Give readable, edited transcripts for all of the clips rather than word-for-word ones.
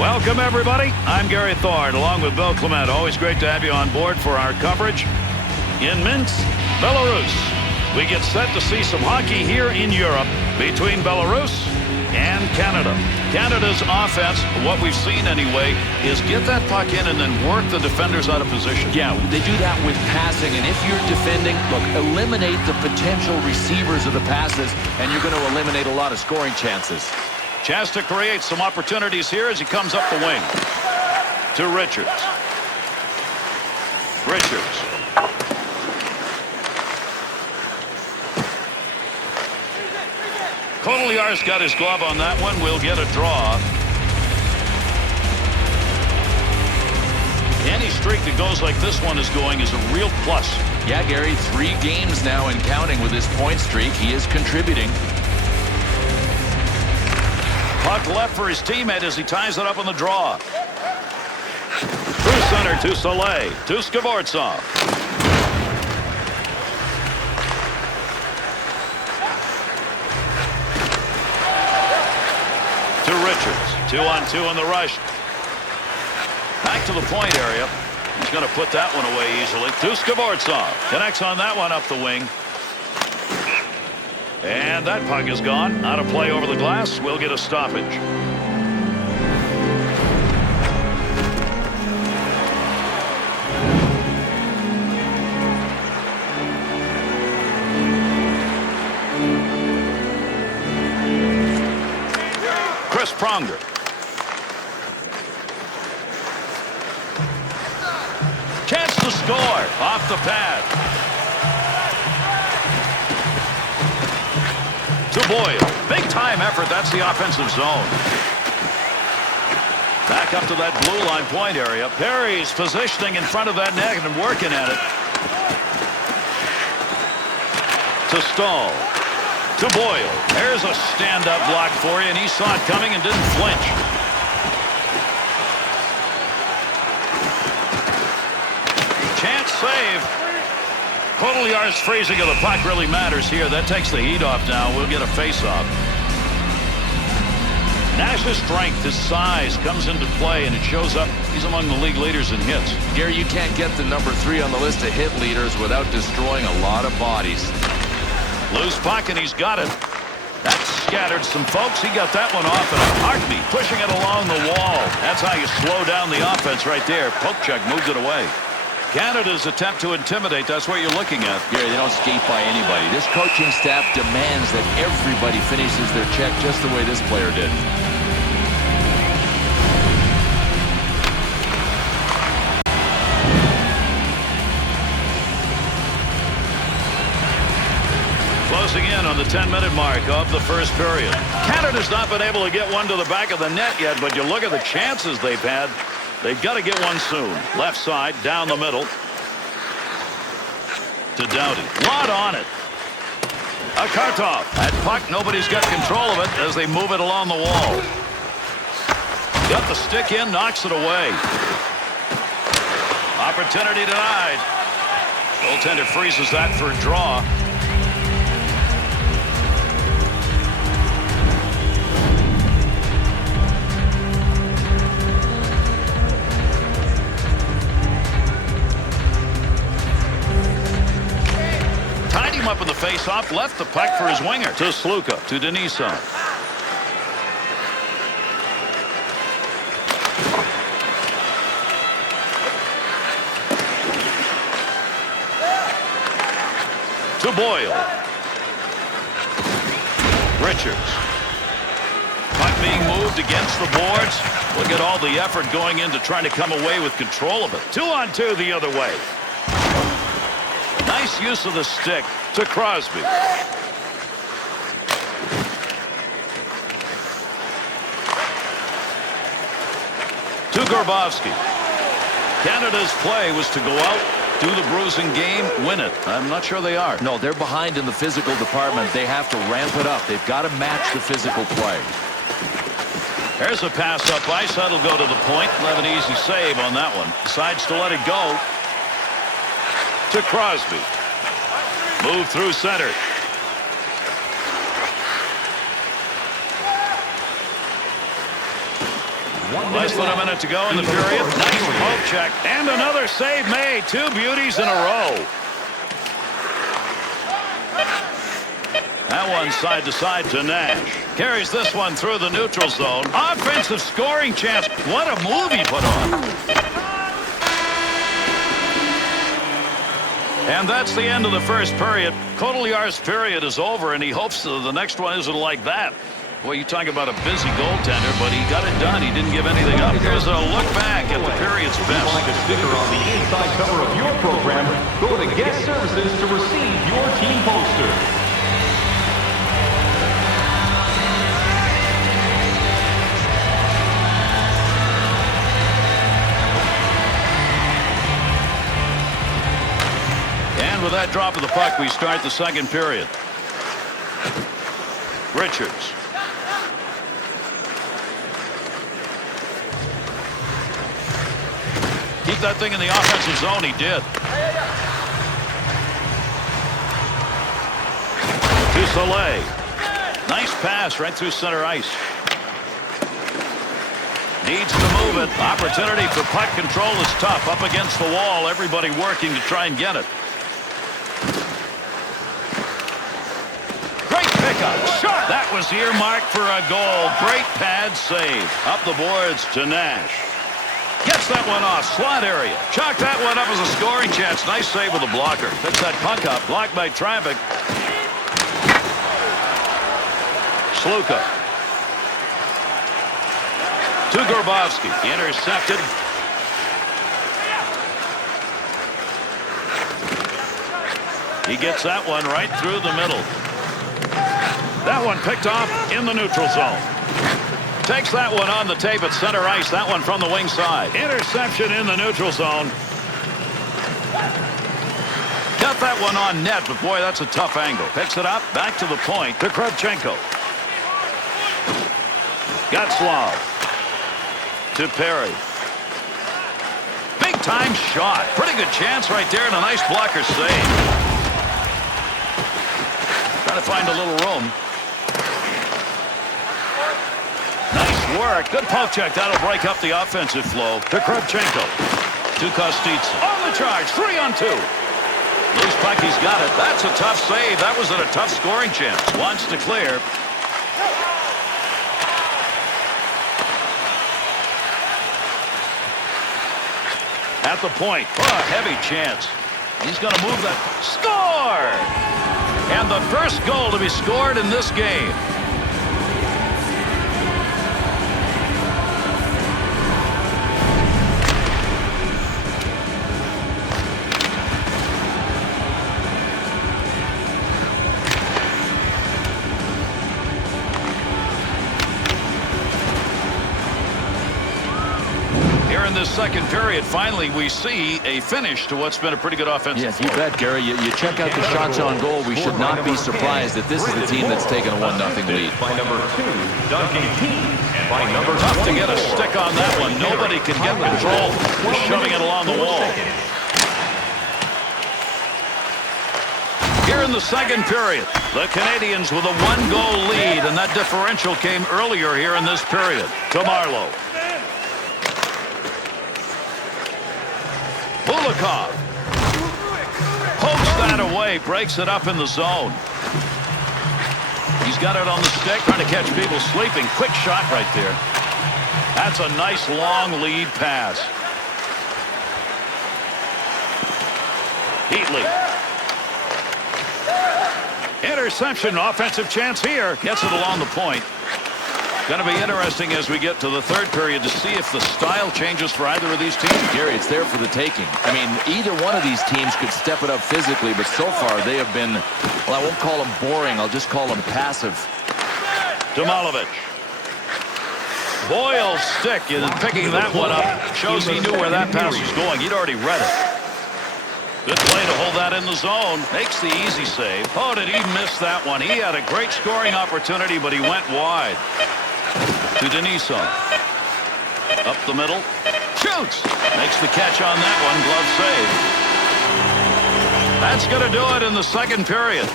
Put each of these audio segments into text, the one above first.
Welcome, everybody. I'm Gary Thorne, along with Bill Clement. Always great to have you on board for our coverage. In Minsk, Belarus, we get set to see some hockey here in Europe between Belarus and Canada. Canada's offense, what we've seen anyway, is get that puck in and then work the defenders out of position. Yeah, they do that with passing, and if you're defending, look, eliminate the potential receivers of the passes, and you're going to eliminate a lot of scoring chances. Chance to create some opportunities here as he comes up the wing. To Richards. Kovalyar's got his glove on that one. We'll get a draw. Any streak that goes like this one is going is a real plus. Yeah, Gary, 3 games now and counting with his point streak. He is contributing. Puck left for his teammate as he ties it up on the draw. Through center to Soleil. To Skvortsov. To Richards. 2-on-2 in the rush. Back to the point area. He's going to put that one away easily. To Skvortsov. Connects on that one up the wing. And that puck is gone. Out of play over the glass. We'll get a stoppage. Chris Pronger. Chance to score off the pad. To Boyle. Big time effort. That's the offensive zone. Back up to that blue line point area. Perry's positioning in front of that net and working at it. To Stahl. To Boyle. There's a stand-up block for you, and he saw it coming and didn't flinch. Chance save. Kovalyar's freezing of the puck really matters here. That takes the heat off now. We'll get a face-off. Nash's strength, his size comes into play, and it shows up. He's among the league leaders in hits. Gary, you can't get to number 3 on the list of hit leaders without destroying a lot of bodies. Loose puck, and he's got it. That scattered some folks. He got that one off in a heartbeat, pushing it along the wall. That's how you slow down the offense right there. Popechuk moved it away. Canada's attempt to intimidate, that's what you're looking at. Gary, they don't skate by anybody. This coaching staff demands that everybody finishes their check just the way this player did. Closing in on the 10-minute mark of the first period. Canada's not been able to get one to the back of the net yet, but you look at the chances they've had. They've got to get one soon. Left side, down the middle. To Doughty. Lot on it. A Kartov. That puck, nobody's got control of it as they move it along the wall. Got the stick in, knocks it away. Opportunity denied. Goaltender freezes that for a draw. Up in the face-off, left the puck for his winger. To Sluka, to Denisov. To Boyle. Richards. Puck being moved against the boards. Look at all the effort going into trying to come away with control of it. 2-on-2 the other way. Nice use of the stick. To Crosby. To Grabowski. Canada's play was to go out, do the bruising game, win it. I'm not sure they are. No, they're behind in the physical department. They have to ramp it up. They've got to match the physical play. There's a pass up ice. That'll go to the point. We'll have an easy save on that one. Decides to let it go. To Crosby. Move through center. Less than a minute to go in the period. Nice poke check. And another save made. 2 beauties in a row. That one side to side to Nash. Carries this one through the neutral zone. Offensive scoring chance. What a move he put on. And that's the end of the first period. Kotalyar's period is over, and he hopes the next one isn't like that. Boy, you talk about a busy goaltender, but he got it done. He didn't give anything up. Here's a look back at the period's best. Like a sticker on the inside cover of your program, go to Guest Services to receive your team poster. And with that drop of the puck, we start the second period. Richards. Keep that thing in the offensive zone. He did. To Soleil. Nice pass right through center ice. Needs to move it. Opportunity for puck control is tough. Up against the wall. Everybody working to try and get it. Great pickup. Shot. That was earmarked for a goal. Great pad save. Up the boards to Nash. Gets that one off. Slot area. Chalk that one up as a scoring chance. Nice save with a blocker. Picks that puck up. Blocked by traffic. Sluka. To Grabowski. Intercepted. He gets that one right through the middle. That one picked off in the neutral zone. Takes that one on the tape at center ice. That one from the wing side. Interception in the neutral zone. Got that one on net, but boy, that's a tough angle. Picks it up, back to the point to Kravchenko. Got Slav. To Perry. Big time shot. Pretty good chance right there and a nice blocker save. Trying to find a little room. Work. Good poke check. That'll break up the offensive flow. To Kravchenko. To Kostitsa. On the charge. 3-on-2. Loose puck. He's got it. That's a tough save. That was a tough scoring chance. Wants to clear. At the point. Oh, a heavy chance. He's going to move that. Score! And the first goal to be scored in this game. In this second period, finally we see a finish to what's been a pretty good offensive. Yes, you bet, Gary. You check out the shots on goal. We should not be surprised that this is the team that's taken a 1-0 lead. By number 2, Duncan Keane. And by number tough to get a stick on that one. Nobody can get control. Just shoving it along the wall. Here in the second period, the Canadians with a 1-goal lead, and that differential came earlier here in this period. To Marlowe. Bulikov pokes that away, breaks it up in the zone. He's got it on the stick, trying to catch people sleeping. Quick shot right there. That's a nice long lead pass. Heatley. Interception, offensive chance here. Gets it along the point. Going to be interesting as we get to the third period to see if the style changes for either of these teams. Gary, it's there for the taking. I mean, either one of these teams could step it up physically, but so far they have been, well, I won't call them boring. I'll just call them passive. Tomalovich. Boyle's stick is picking that one up. Shows he knew where that pass was going. He'd already read it. Good play to hold that in the zone. Makes the easy save. Oh, did he miss that one? He had a great scoring opportunity, but he went wide. To Denisov. Up the middle. Shoots. Makes the catch on that one. Glove save. That's going to do it in the second period.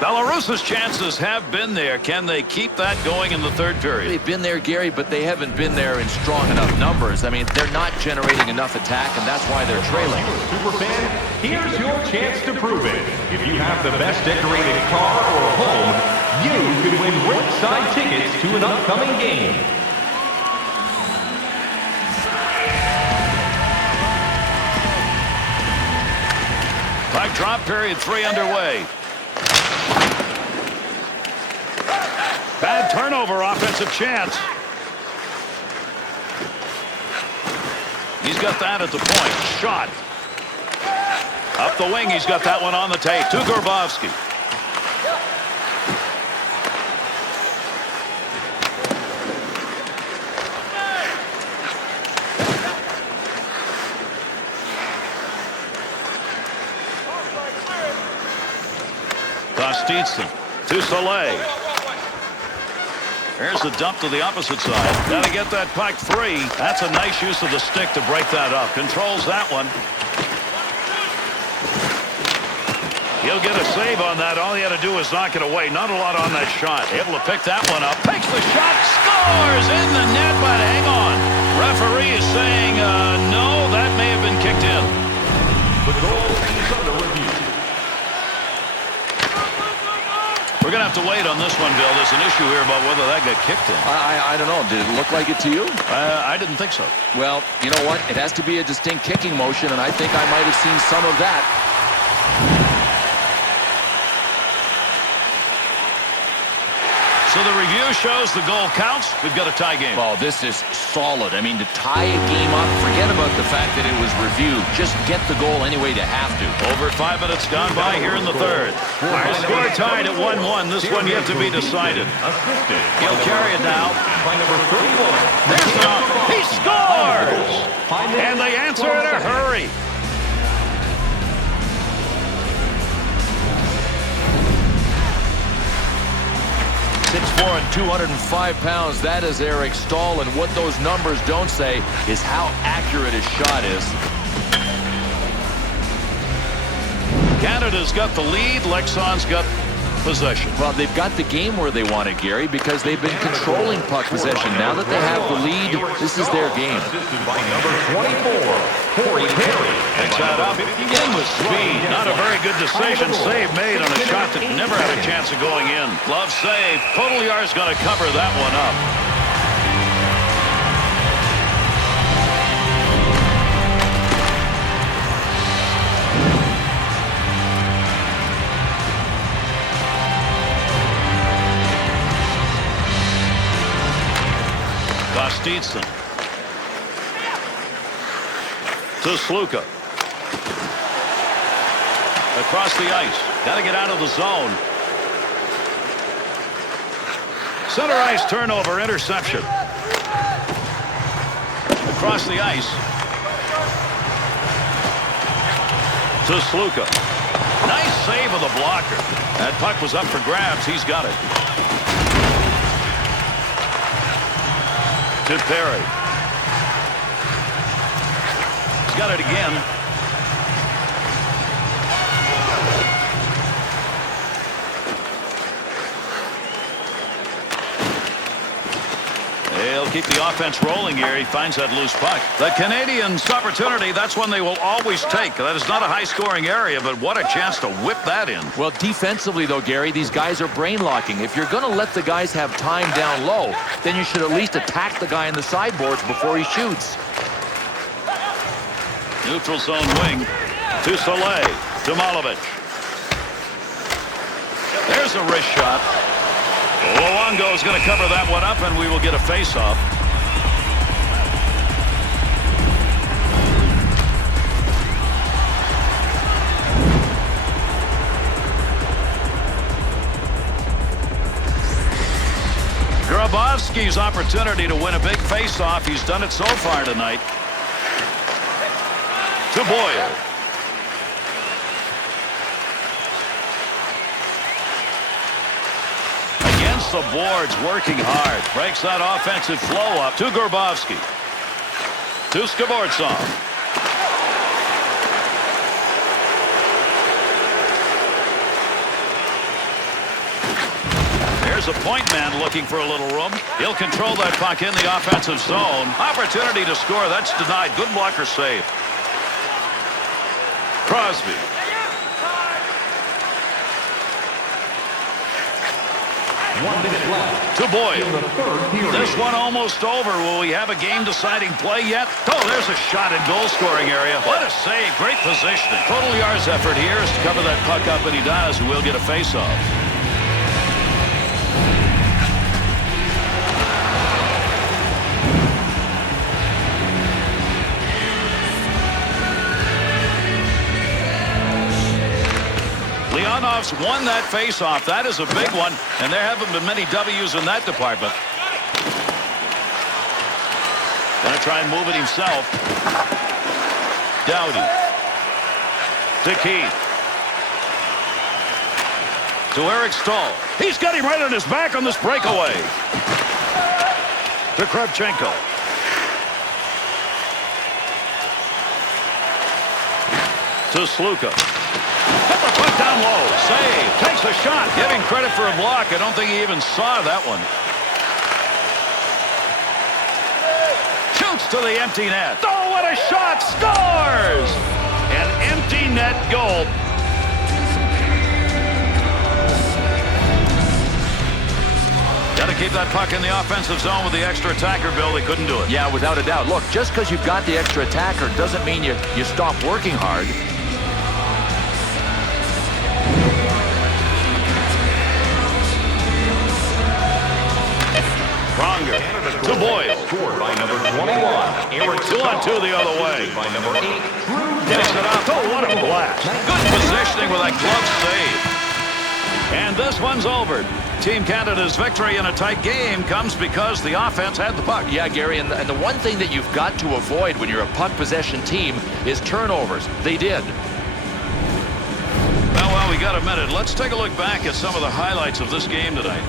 Belarus's chances have been there. Can they keep that going in the third period? They've been there, Gary, but they haven't been there in strong enough numbers. I mean, they're not generating enough attack, and that's why they're trailing. Superfan, here's your chance to prove it. If you have the best decorated car or home, you could win ringside tickets to an upcoming game. Puck drop, period 3 underway. Bad turnover, offensive chance. He's got that at the point. Shot. Up the wing, he's got that one on the tape. To Grabowski. Kostitsyn to Soleil. There's the dump to the opposite side. Got to get that puck free. That's a nice use of the stick to break that up. Controls that one. He'll get a save on that. All he had to do was knock it away. Not a lot on that shot. Able to pick that one up. Picks the shot. Scores in the net, but hang on. Referee is saying no, that may have been kicked in. The goal is under review. We're going to have to wait on this one, Bill. There's an issue here about whether that got kicked in. I don't know. Did it look like it to you? I didn't think so. Well, you know what? It has to be a distinct kicking motion, and I think I might have seen some of that. So the review shows the goal counts. We've got a tie game. Well, this is solid. I mean, to tie a game up, forget about the fact that it was reviewed. Just get the goal any way you have to. Over 5 minutes gone by here in the third. Our score tied at 1-1. This one yet to be decided. He'll carry it now. By number 31. There's the... He scores! And they answer in a hurry. 6'4" and 205 pounds. That is Eric Stahl, and what those numbers don't say is how accurate his shot is. Canada's got the lead. Lexon's got possession. Well, they've got the game where they want it, Gary, because they've been controlling puck possession. Now that they have the lead, this is their game. Assisted by number 24, Corey Perry. Picks that up in with speed. Not a very good decision. Save made on a shot that never had a chance of going in. Glove save. Kotalyar's going to cover that one up. Kostitsyn to Sluka. Across the ice. Got to get out of the zone. Center ice turnover, interception. Across the ice. To Sluka. Nice save of the blocker. That puck was up for grabs. He's got it. To Perry. He's got it again. They'll keep the offense rolling here. He finds that loose puck. The Canadians' opportunity, that's one they will always take. That is not a high-scoring area, but what a chance to whip that in. Well, defensively, though, Gary, these guys are brain-locking. If you're going to let the guys have time down low, then you should at least attack the guy in the sideboards before he shoots. Neutral zone wing to Soleil, to Malovic. There's a wrist shot. Luongo is going to cover that one up, and we will get a face-off. Grabowski's opportunity to win a big face-off. He's done it so far tonight. To Boyle. Against the boards, working hard. Breaks that offensive flow up to Grabowski. To Skvortsov. There's a point man looking for a little room. He'll control that puck in the offensive zone. Opportunity to score. That's denied. Good blocker save. Crosby. To Boyle. This one almost over. Will we have a game-deciding play yet? Oh, there's a shot in goal-scoring area. What a save. Great positioning. Total yards effort here is to cover that puck up, and he does, and we'll get a face-off. Leonov's won that face-off. That is a big one, and there haven't been many W's in that department. Gonna try and move it himself. Doughty. To Keith. To Eric Stahl. He's got him right on his back on this breakaway. To Kravchenko. To Sluka. Put the puck down low. Save. Takes a shot. Give him credit for a block. I don't think he even saw that one. Shoots to the empty net. Oh, what a shot. Scores! An empty net goal. Got to keep that puck in the offensive zone with the extra attacker, Bill. They couldn't do it. Yeah, without a doubt. Look, just because you've got the extra attacker doesn't mean you stop working hard. Pronger to Boyle. Scored by number 21. 2-on-2 the other way. By number 8. Takes it off. Oh, what a blast. Good positioning with that glove save. And this one's over. Team Canada's victory in a tight game comes because the offense had the puck. Yeah, Gary, and the one thing that you've got to avoid when you're a puck possession team is turnovers. They did. Well, we got a minute. Let's take a look back at some of the highlights of this game tonight.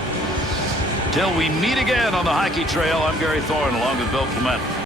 Till we meet again on the hockey trail, I'm Gary Thorne along with Bill Clement.